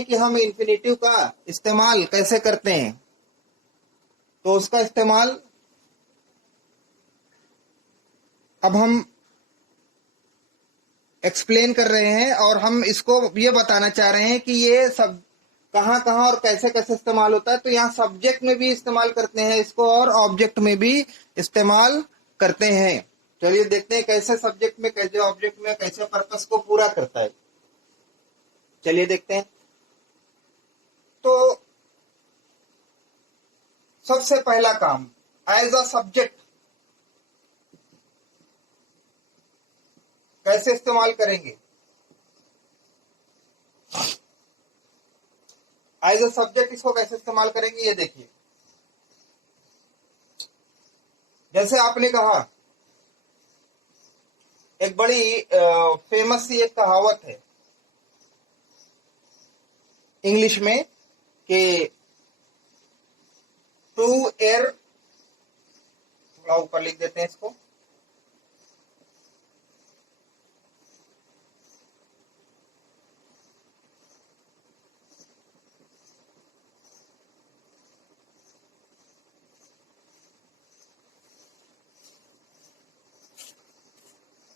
हैं कि हम इन्फिनेटिव का इस्तेमाल कैसे करते हैं, तो उसका इस्तेमाल अब हम एक्सप्लेन कर रहे हैं और हम इसको ये बताना चाह रहे हैं कि ये सब कहाँ कहाँ और कैसे कैसे इस्तेमाल होता है। तो यहाँ सब्जेक्ट में भी इस्तेमाल करते हैं इसको और ऑब्जेक्ट में भी इस्तेमाल करते हैं। चलिए देखते हैं कैसे सब्जेक्ट में, कैसे ऑब्जेक्ट में, कैसे पर्पस को पूरा करता है। चलिए देखते हैं। तो सबसे पहला काम, एज अ सब्जेक्ट कैसे इस्तेमाल करेंगे। एज अ सब्जेक्ट इसको कैसे इस्तेमाल करेंगे ये देखिए। जैसे आपने कहा, एक बड़ी फेमस सी एक कहावत है इंग्लिश में कि टू एयर, थोड़ा ऊपर लिख देते हैं इसको,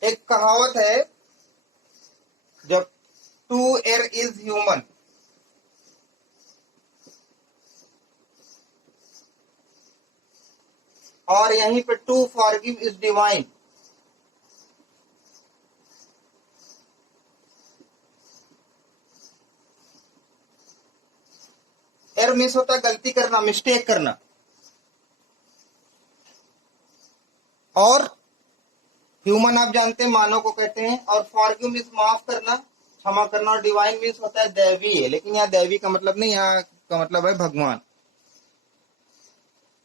एक कहावत है, जब टू एयर इज ह्यूमन, और यहीं पे to forgive is divine. Err means होता है गलती करना, मिस्टेक करना, और ह्यूमन आप जानते हैं मानव को कहते हैं, और फॉरगिव मीन्स माफ करना, क्षमा करना, और डिवाइन मीन्स होता है दैवी है, लेकिन यहाँ दैवी का मतलब नहीं, यहाँ का मतलब है भगवान।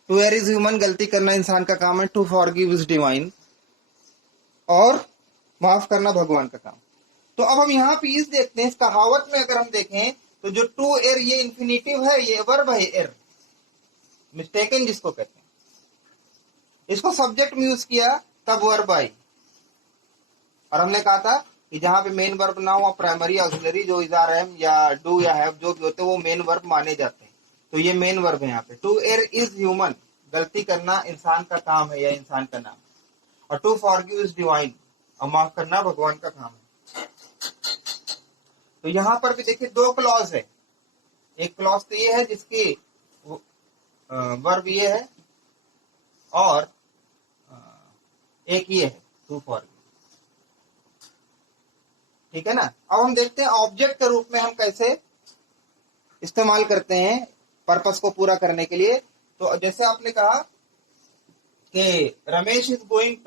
टू एयर इज ह्यूमन, गलती करना इंसान का काम है, टू फॉरगिव इज डिवाइन, और माफ करना भगवान का काम। तो अब हम यहाँ पे इस देखते हैं, इस कहावत में अगर हम देखें तो जो टू एयर ये इन्फिनेटिव है, ये वर्ब है एयर, मिस्टेकन जिसको कहते हैं। इसको सब्जेक्ट में यूज किया तब वर्ब आई, और हमने कहा था कि जहां पे मेन वर्ब ना हो, प्राइमरी ऑक्सिलरी जो इज आर एम या डू या हैव जो भी होते हैं वो मेन वर्ब माने जाते हैं। तो ये मेन वर्ब है यहाँ पे। टू एयर इज ह्यूमन, गलती करना इंसान का काम है या इंसान का नाम, और टू फॉरगिव इज डिवाइन, और माफ करना भगवान का काम है। तो यहाँ पर भी देखिए दो क्लॉज है। एक क्लॉज तो ये है जिसकी वर्ब ये है, और एक ये है टू फॉरगिव, ठीक है ना। अब हम देखते हैं ऑब्जेक्ट के रूप में हम कैसे इस्तेमाल करते हैं पर्पस को पूरा करने के लिए। तो जैसे आपने कहा कि Ramesh is going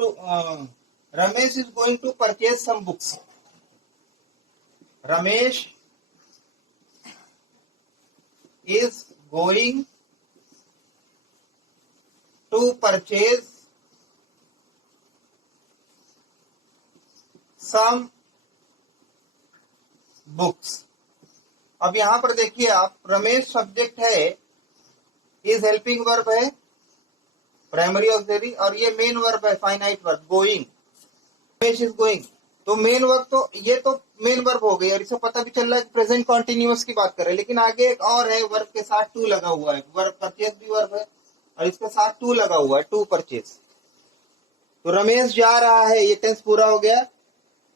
to purchase some books. Ramesh is going to purchase some books. अब यहां पर देखिए आप, रमेश सब्जेक्ट है, इज हेल्पिंग वर्ब है, प्राइमरी ऑक्सिलरी, और ये मेन वर्ब है, finite verb, going. Ramesh is going, तो मेन वर्ब तो ये तो मेन वर्ब हो गई, और इसको पता भी चल रहा है प्रेजेंट कॉन्टिन्यूअस की बात कर रहे हैं। लेकिन आगे एक और है, वर्ब के साथ टू लगा हुआ है, वर्ब परचेज भी वर्ब है और इसके साथ टू लगा हुआ है, टू परचेज। तो रमेश जा रहा है, ये टेंस पूरा हो गया।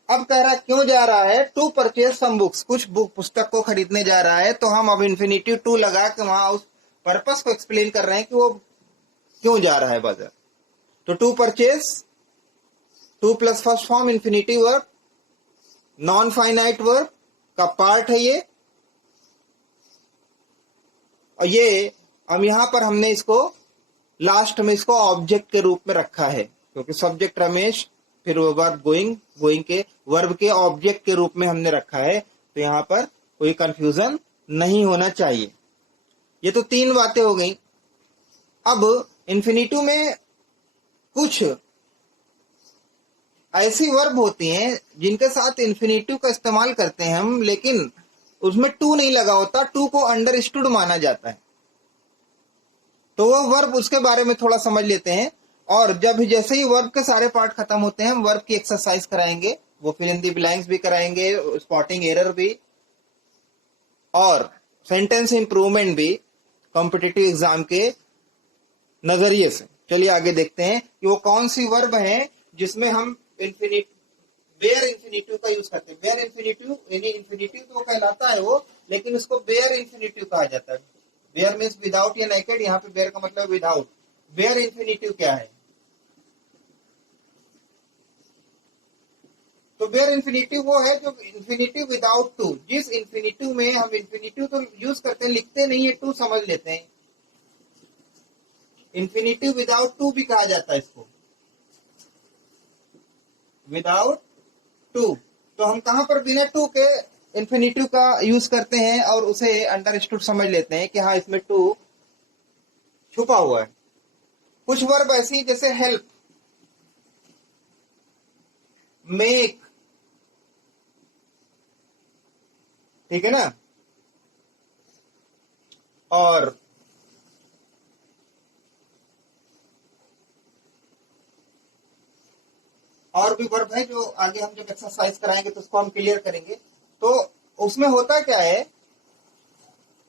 अब कह रहा है क्यों जा रहा है, टू परचेज सम बुक्स, कुछ बुक पुस्तक को खरीदने जा रहा है। तो हम अब इन्फिनेटिव टू लगा के वहां उस पर्पस को एक्सप्लेन कर रहे हैं कि वो क्यों जा रहा है बाजार। तो to purchase, to plus first form infinitive verb, non finite verb का पार्ट है ये। और ये अब यहां पर हमने इसको लास्ट में इसको ऑब्जेक्ट के रूप में रखा है, क्योंकि सब्जेक्ट रमेश, फिर वो वर्ब गोइंग, गोइंग के वर्ब के ऑब्जेक्ट के रूप में हमने रखा है। तो यहां पर कोई कंफ्यूजन नहीं होना चाहिए। ये तो तीन बातें हो गई। अब इन्फिनेटिव में कुछ ऐसी वर्ब होती हैं जिनके साथ इन्फिनेटिव का इस्तेमाल करते हैं हम, लेकिन उसमें टू नहीं लगा होता, टू को अंडरस्टूड माना जाता है। तो वो वर्ब, उसके बारे में थोड़ा समझ लेते हैं। और जब जैसे ही वर्ब के सारे पार्ट खत्म होते हैं, हम वर्ब की एक्सरसाइज कराएंगे, वो फिल इन द ब्लैंक्स भी कराएंगे, स्पॉटिंग एरर भी, और सेंटेंस इंप्रूवमेंट भी कॉम्पिटिटिव एग्जाम के नजरिए से। चलिए आगे देखते हैं कि वो कौन सी वर्ब है जिसमें हम इंफिनिट बेयर इंफिनिटिव का यूज करते हैं। बेयर इंफिनिटिव यानी इंफिनिटिव तो कहलाता है वो, लेकिन उसको बेयर इंफिनिटिव कहा जाता है। बेयर मीन्स विदाउट या नेकेड, यहाँ पे बेयर का मतलब विदाउट। बेयर इंफिनिटिव क्या है? तो बेयर इंफिनिटिव वो है जो इंफिनिटिव विदाउट टू, जिस इंफिनिटिव में हम इंफिनिटिव तो यूज करते हैं, लिखते नहीं है, टू समझ लेते हैं। इंफिनिटिव विदाउट टू भी कहा जाता है इसको, विदाउट टू। तो हम कहां पर बिना टू के इंफिनिटिव का यूज करते हैं और उसे अंडरस्टूड समझ लेते हैं कि हाँ इसमें टू छुपा हुआ है। कुछ वर्ब ऐसी जैसे हेल्प, मेक, ठीक है ना, और भी वर्ब है जो आगे हम जब एक्सरसाइज कराएंगे तो उसको हम क्लियर करेंगे। तो उसमें होता क्या है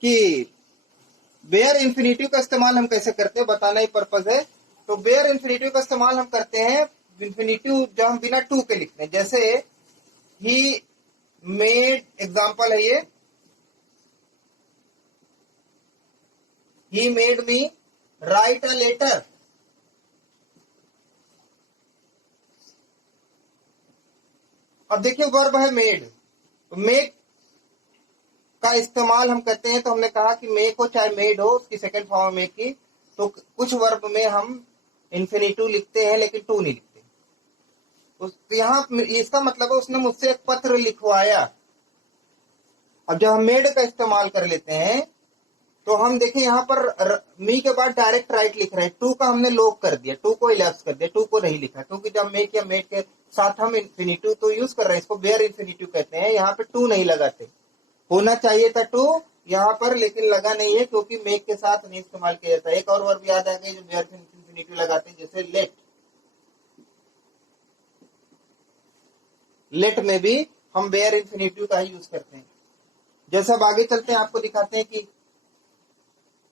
कि बेयर इंफिनिटिव का इस्तेमाल हम कैसे करते हैं बताना ही पर्पज है। तो बेयर इंफिनिटिव का इस्तेमाल हम करते हैं इंफिनिटिव जब हम बिना टू के लिखते हैं। जैसे ही मेड, एग्जाम्पल है ये, he made me write a letter. अब देखिए वर्ब है मेड, तो मेक का इस्तेमाल हम करते हैं। तो हमने कहा कि मेक हो चाहे मेड हो, उसकी सेकंड फॉर्म मेक की। तो कुछ वर्ब में हम इंफिनिटिव लिखते हैं लेकिन टू नहीं लिखते। यहाँ इसका मतलब है उसने मुझसे एक पत्र लिखवाया। अब जब हम मेड का इस्तेमाल कर लेते हैं तो हम देखें यहाँ पर मी के बाद डायरेक्ट राइट लिख रहे हैं, टू का हमने लोग कर दिया, टू को इलैप्स कर दिया, टू को नहीं लिखा, क्योंकि जब मेक या मेड के साथ हम इंफिनिटिव तो यूज कर रहे हैं, इसको बेयर इंफिनिटिव कहते हैं। यहाँ पे टू नहीं लगाते, होना चाहिए था टू यहाँ पर, लेकिन लगा नहीं है क्योंकि मेक के साथ नहीं इस्तेमाल किया जाता। एक और वर्ब याद आ गई जो बेयर इंफिनिटिव लगाते हैं, जैसे लेट। लेट में भी हम बेयर इंफिनिटिव का ही यूज करते हैं। जैसे अब आगे चलते हैं, आपको दिखाते हैं कि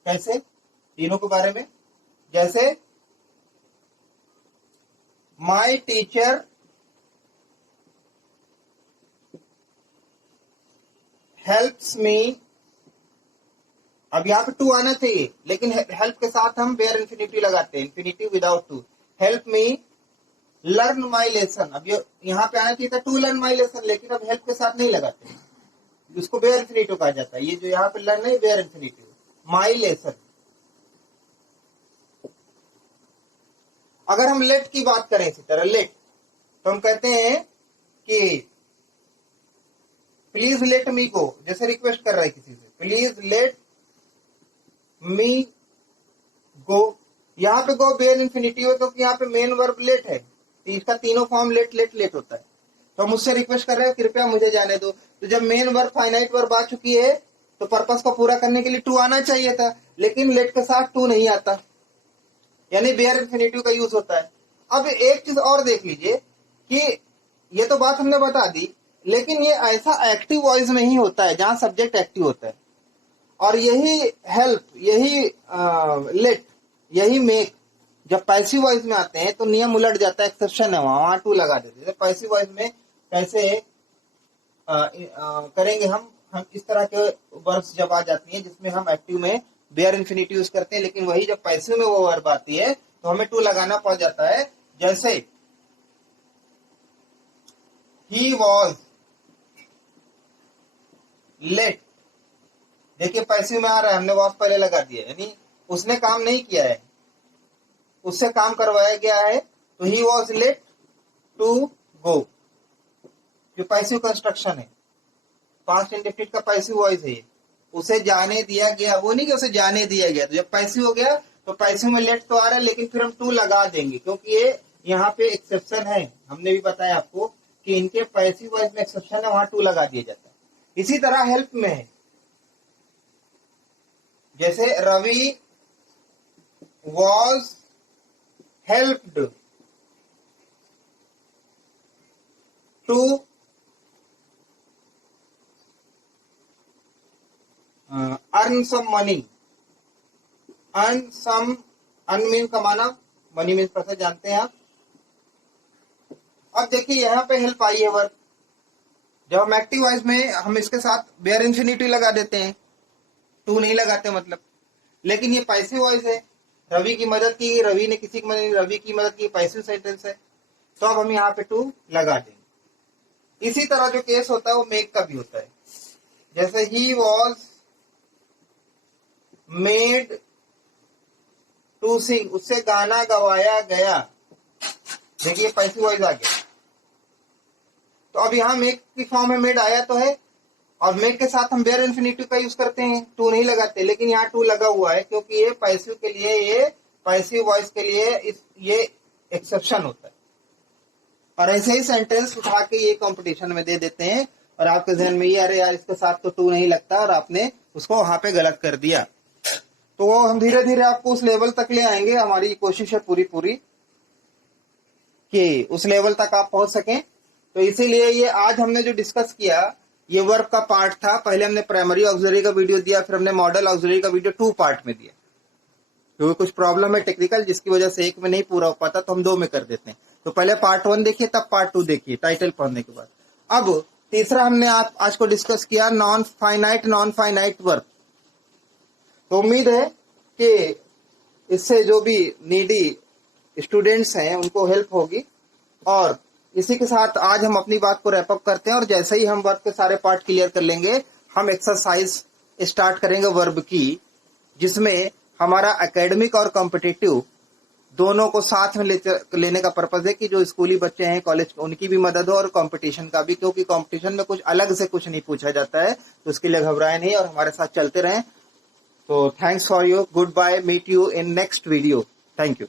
कैसे तीनों के बारे में। जैसे माई टीचर हेल्प्स मी, अब यहाँ पे टू आना चाहिए लेकिन हेल्प के साथ हम बेयर इंफिनिटिव लगाते हैं, infinitive without to. Help me learn my lesson, अब यहाँ पे आना चाहिए था टू लर्न माई लेसन, लेकिन अब हेल्प के साथ नहीं लगाते, उसको बेयर इंफिनिटिव कहा जाता है। ये जो यहाँ पे लर्न है बेयर इंफिनिटिव, माई लेसन। अगर हम लेट की बात करें इसी तरह लेट, तो हम कहते हैं कि प्लीज लेट मी गो, जैसे रिक्वेस्ट कर रहा है किसी से, प्लीज लेट मी गो। यहाँ पे गो बेयर इंफिनिटिव है क्योंकि यहाँ पे मेन वर्ब लेट है, तो इसका तीनों फॉर्म लेट लेट लेट होता है। तो हम मुझसे रिक्वेस्ट कर रहे हैं कृपया मुझे जाने दो, तो जब मेन वर्ब फाइनाइट वर्ब आ चुकी है तो पर्पस को पूरा करने के लिए टू आना चाहिए था, लेकिन लेट के साथ टू नहीं आता, यानी बेयर इंफिनिटिव का यूज होता है। अब एक चीज और देख लीजिए कि ये तो बात हमने बता दी, लेकिन ये ऐसा एक्टिव वॉइस में ही होता है जहां सब्जेक्ट एक्टिव होता है। और यही हेल्प, यही लेट, यही मेक जब पैसिव वॉइस में आते हैं तो नियम उलट जाता है, एक्सेप्शन है, वहां टू लगा देते हैं। पैसिव वॉइस में कैसे करेंगे हम इस तरह के वर्ब्स जब आ जाती हैं जिसमें हम एक्टिव में बेयर इंफिनिटी यूज करते हैं, लेकिन वही जब पैसिव में वो वर्ब आती है तो हमें टू लगाना पड़ जाता है। जैसे ही वॉज लेट, देखिए पैसिव में आ रहा है, हमने वॉज पहले लगा दिया, यानी उसने काम नहीं किया है, उससे काम करवाया गया है। तो he was let to go, जो पैसिव कंस्ट्रक्शन है, पास्ट इंडेफिनिट का पैसिव वॉइस है, उसे जाने दिया गया, वो नहीं कि उसे जाने दिया गया। तो जब पैसिव हो गया तो पैसिव में लेट तो आ रहा है, लेकिन फिर हम टू लगा देंगे क्योंकि ये यहाँ पे एक्सेप्शन है। हमने भी बताया आपको कि इनके पैसिव वॉइस में एक्सेप्शन है, वहां टू लगा दिया जाता है। इसी तरह हेल्प में है, जैसे Ravi was helped to earn some money, earn some, earn mean कमाना, मनी मीन पैसा, जानते हैं आप। अब देखिए यहाँ पे हेल्प आई है वर्ब। जब हम एक्टिव वॉइस में हम इसके साथ बेयर इंफिनिटी लगा देते हैं, टू नहीं लगाते मतलब, लेकिन ये पैसिव वॉइस है, रवि की मदद की, रवि ने किसी की मदद, रवि की मदद की, पैसिव सेंटेंस है, तो अब हम यहाँ पे टू लगा देंगे। इसी तरह जो केस होता है वो मेक का भी होता है, जैसे he was made to sing, उससे गाना गवाया गया, देखिए पैसिव वॉइस आ गया। तो अब यहाँ मेक की फॉर्म में मेड आया तो है, और मेक के साथ हम बेयर इन्फिनिटिव का यूज करते हैं, टू नहीं लगाते, लेकिन यहाँ टू लगा हुआ है क्योंकि ये पैसिव के लिए, ये पैसिव वॉइस के लिए ये एक्सेप्शन होता है। और ऐसे ही सेंटेंस उठा के ये कंपटीशन में दे देते हैं और आपके जहन में ये, अरे यार इसके साथ तो टू नहीं लगता, और आपने उसको वहां पे गलत कर दिया। तो हम धीरे धीरे आपको उस लेवल तक ले आएंगे, हमारी कोशिश है पूरी कि उस लेवल तक आप पहुंच सकें। तो इसीलिए ये आज हमने जो डिस्कस किया ये वर्ब का पार्ट था। पहले हमने प्राइमरी ऑक्सिलरी का वीडियो दिया, फिर हमने मॉडल ऑक्सिलरी का वीडियो 2 पार्ट में दिया, क्योंकि कुछ प्रॉब्लम है टेक्निकल जिसकी वजह से एक में नहीं पूरा हो पाता, तो हम 2 में कर देते हैं। तो पहले पार्ट 1 देखिए, तब पार्ट 2 देखिए टाइटल पढ़ने के बाद। अब तीसरा हमने आज को डिस्कस किया नॉन फाइनाइट वर्ब। तो उम्मीद है कि इससे जो भी नीडी स्टूडेंट्स हैं उनको हेल्प होगी। और इसी के साथ आज हम अपनी बात को रैप अप करते हैं, और जैसे ही हम वर्ब के सारे पार्ट क्लियर कर लेंगे, हम एक्सरसाइज स्टार्ट करेंगे वर्ब की, जिसमें हमारा एकेडमिक और कॉम्पिटिटिव दोनों को साथ में लेने का पर्पज है कि जो स्कूली बच्चे हैं कॉलेज, उनकी भी मदद हो और कंपटीशन का भी, क्योंकि कंपटीशन में कुछ अलग से कुछ नहीं पूछा जाता है, तो उसके लिए घबराए नहीं और हमारे साथ चलते रहें। तो thanks for you, goodbye, meet you in next video, thank you.